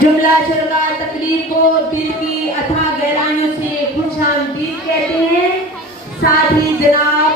जुमला शुरा तकलीफ को दिल की अथाह गहराइयों से खुशामदीद कहते हैं। साथ ही जनाब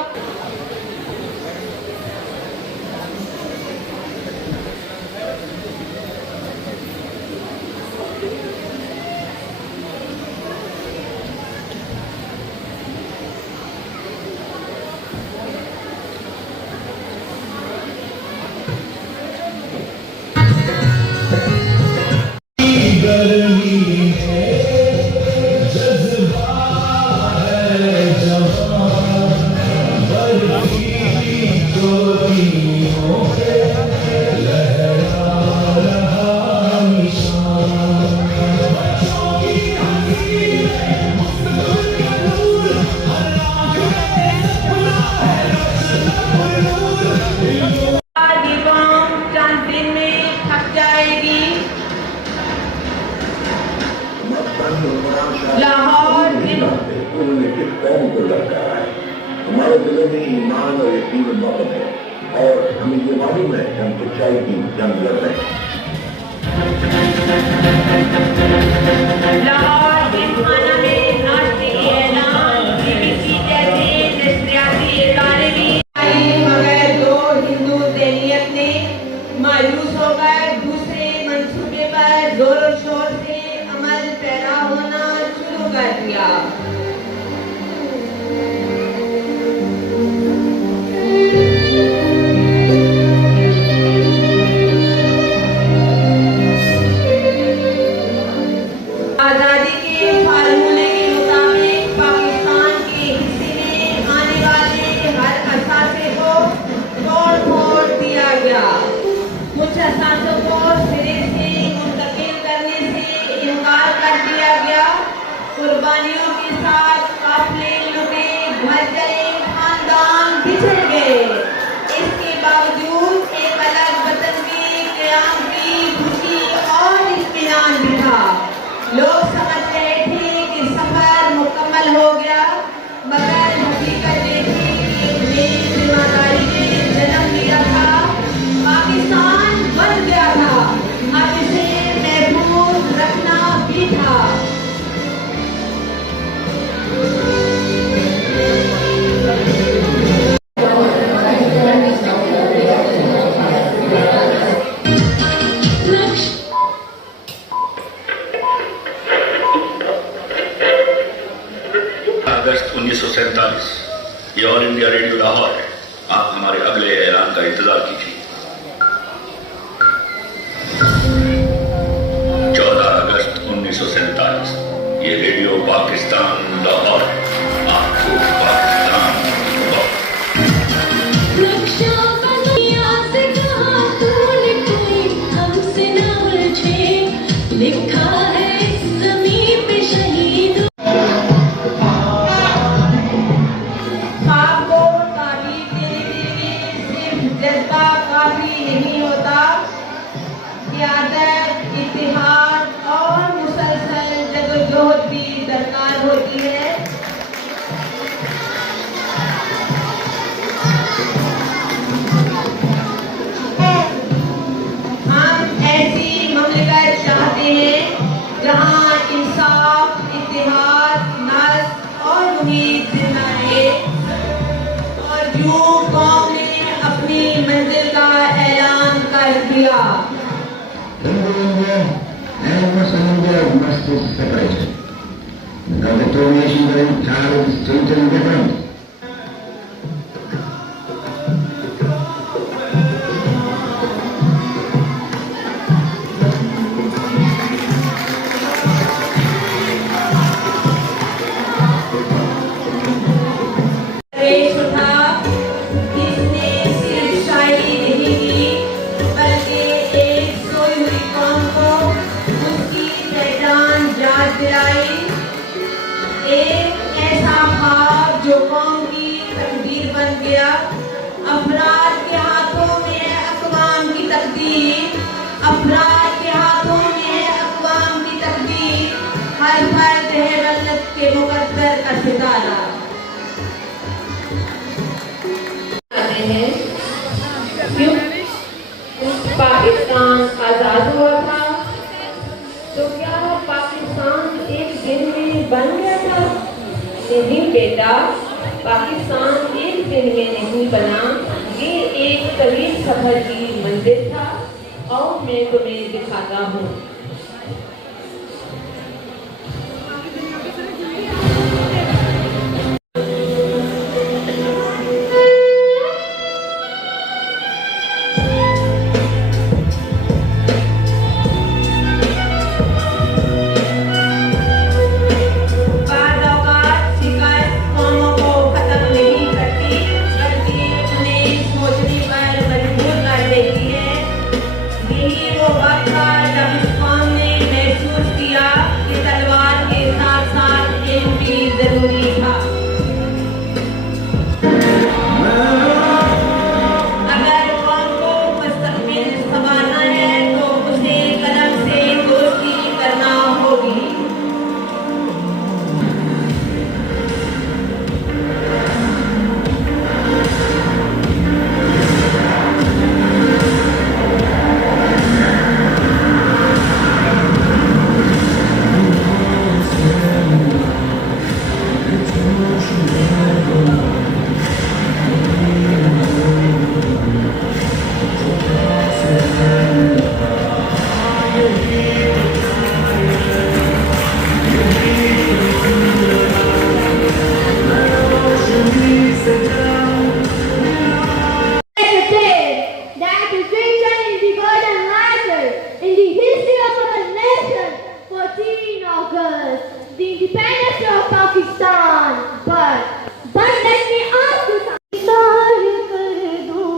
लाहौर उन्होंने किस कौम को लड़काया है। हमारे दिलों में ईमान और यकीन मौत है और हमें ये मालूम है कि हम सच्चाई की जंग लड़ रहे हैं। लाहौर के खाना में नाश्ते के ऐलान BBC जैसे नशरियाती इदारे भी मगर दो हिंदू ज़हनियत ने मायूस होकर दूसरे मंसूबे पर जोर शोर से अमल पैरा होना शुरू कर दिया। आजादी के फार्मूले के मुताबिक पाकिस्तान के हिस्से में आने वाले हर असासे को तोड़ फोड़ दिया गया। कुछ असासों को सिरे से मुंतकिल करने से इनकार कर दिया गया। कुर्बानियों के साथ काफिले लुटे, घर जले, खानदान बिछड़ गए। इसके बावजूद एक अलग वतन के क़याम की खुशी और इत्मीनान भी था। लोग समझ रहे थे कि सफर मुकम्मल हो गया, मगर हकीकत ये थी कि नई जिम्मेदारी ने जन्म लिया था। पाकिस्तान बन गया था, अब इसे महफूज रखना भी था। अगस्त 1947 ये ऑल इंडिया रेडियो लाहौर है। आप हमारे अगले ऐलान का इंतजार कीजिए। 14 अगस्त 1947 ये रेडियो पाकिस्तान लाहौर है। आपको पाकिस्तान लिखा है ज़मीं पे शहीद जज्बा काफी नहीं होता। क़यादत, इत्तेहाद और मुसलसल जदोजहद भी दरकार होती है। हम ऐसी ममलिकत चाहते हैं जहाँ इंसाफ, इत्तेहाद, नस्ल और उम्मीद जिंदा रहे और यूं कौम ने अपनी मंजिल का ऐलान कर दिया। must be separated. Now the two nations are entirely distinct and different. एक ऐसा ख्वाब जो कौम की तकदीर बन गया। अफराद के हाथों में है अक़वाम की तकदीर, अफराद के हाथों में है अक़वाम की तकदीर। हर फर्द है मल्लत के मुक़द्दर का सितारा। क्यों पाकिस्तान आज़ाद हुआ था, तो क्या पाकिस्तान एक दिन में बन गया था? नहीं बेटा, पाकिस्तान एक दिन में नहीं बना। ये एक तवील सफर की मंजिल था और मैं तुम्हें दिखाता हूँ। The independence of Pakistan, but let me ask you something. कर दूं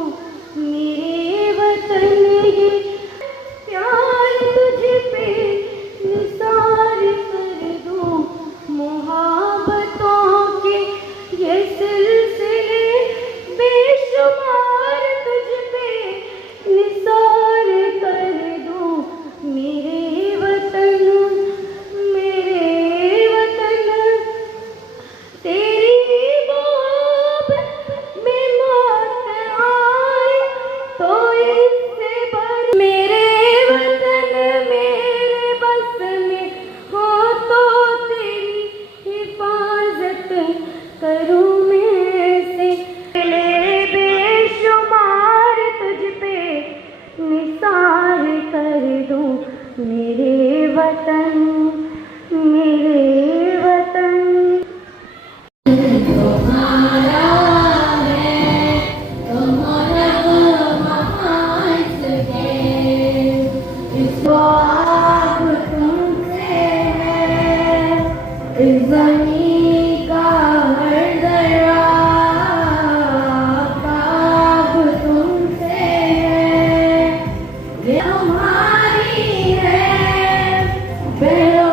मेरे वतन ये प्यार तुझ पे निसार कर दूं मोहब्बतों के ये सिलसिले बेशुमार तुझ पे निसार कर दूं मेरे वतन तेरी मोहब्बत में मौत आए तो इससे बढ़ मेरे वतन मेरे बस में हो तो तेरी हिफाजत करूं मैं से बेशुमार तुझ पे निसार कर दूं मेरे वतन मेरे वतन तुम्हारा है तुम्हारा महान है इसको आप तुमसे है इस ज़मीं का हर ज़रा आप तुमसे है ये तुम्हारी है बेरो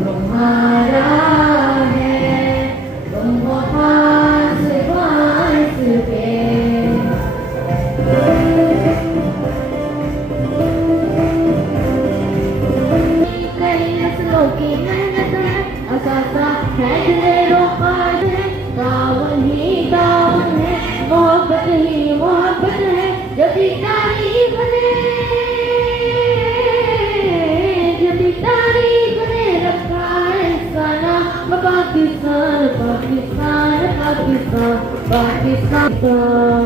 तुम्हारा है तुम पास पास के कई नस्लों की मेहनत है असासा है दिलेरों का है दावन ही दावन है मोहब्बत ही मोहब्बत है जब भी तारीफ ने रखा है इसका नाम पाकिस्तान पाकिस्तान पाकिस्तान पाकिस्तान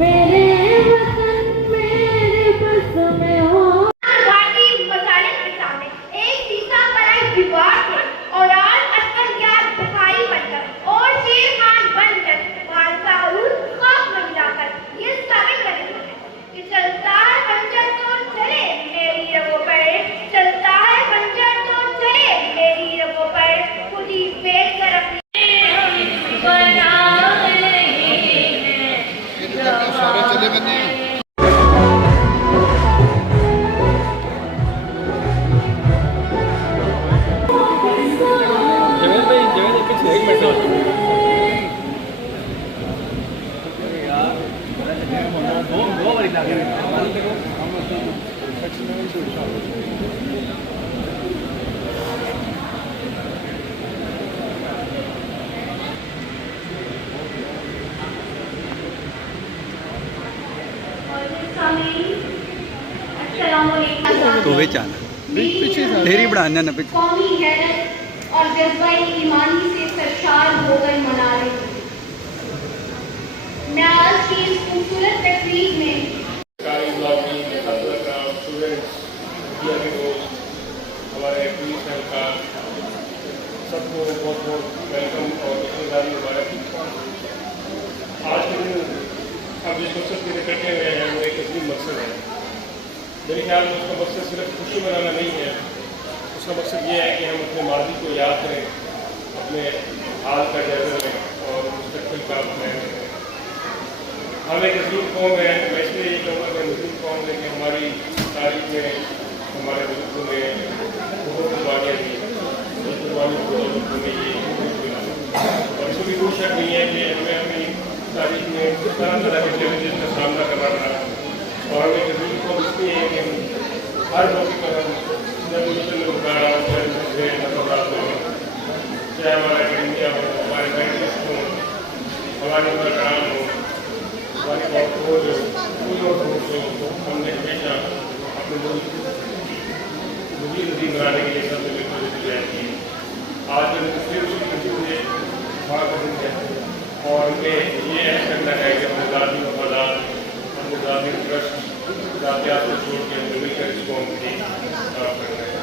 मेरे वतन मेरे बस में हो भारतीय मसाले के सामने एक सीसा पर एक दीवार थे और आज अक्सर ज्ञान बुखारी बनकर और शेर खान बनकर मालका उस खाक में मिलाकर ये साबित कर रही है कि चलता है बंजर तो चले मेरी रगों पर चलता है बंजर तो चले मेरी रगों पर खुद ही पेट कर अपनी बना रहे हैं सारे चले बने ਵਿੱਚ ਆਣਾ ढेरी बढ़ाना ना पीछे कौमी गैरत और जज्बा ईमानी से सरशार होकर मना रही हूँ। मैं आज की इस खूबसूरत तकरीब में सरकारी ब्लॉगिंग स्टूडेंट्स हमारे पुलिस एहलकार सबको बहुत बहुत वेलकम और रिश्तेदारी मुबारक। आज के दिन हम जिस मकसद के लिए इकट्ठे हुए हैं वो एक अजीब मकसद है। मेरे ख्याल में उसका मकसद सिर्फ खुशी मनाना नहीं है, उसका मकसद ये है कि हम अपने माजी को याद करें, अपने हाल का जायजा लें और मुस्तकबिल का प्लान करें। हम एक अजीम कौम है, मैं इसलिए ये कहूँगा कि अजीम कौम है कि हमारी तारीख में हमारे बुजुर्गों ने बहुत कुर्बानियाँ दी, उस कुर्बानी को हमें ये मिला और इसमें भी कोई शक नहीं है कि हमें अपनी तारीख में तरह तरह के चैलेंजेस का सामना करना पड़ा और हमें एक अजीम कौम इसलिए है कि हम हर मौके पर हम रेवोल्यूशन में मुकारा हो, चाहे हमारा एकेडमिया हो, हमारे साइंटिस्ट हो, हमारे कराम हो, हमारी बहुत हमने हमेशा अपने मुल्क नदी बनाने के लिए सबसे मिलकर तैयार की। आज मैंने फिर उसकी मुझे वहाँ का दिन है और हमें ये ऐसा करना है कि अपने ज़ाती वफादार अपने ज़ाती ट्रस्ट ज़ातियात को छोड़ के मिलकर इसको हम करना है।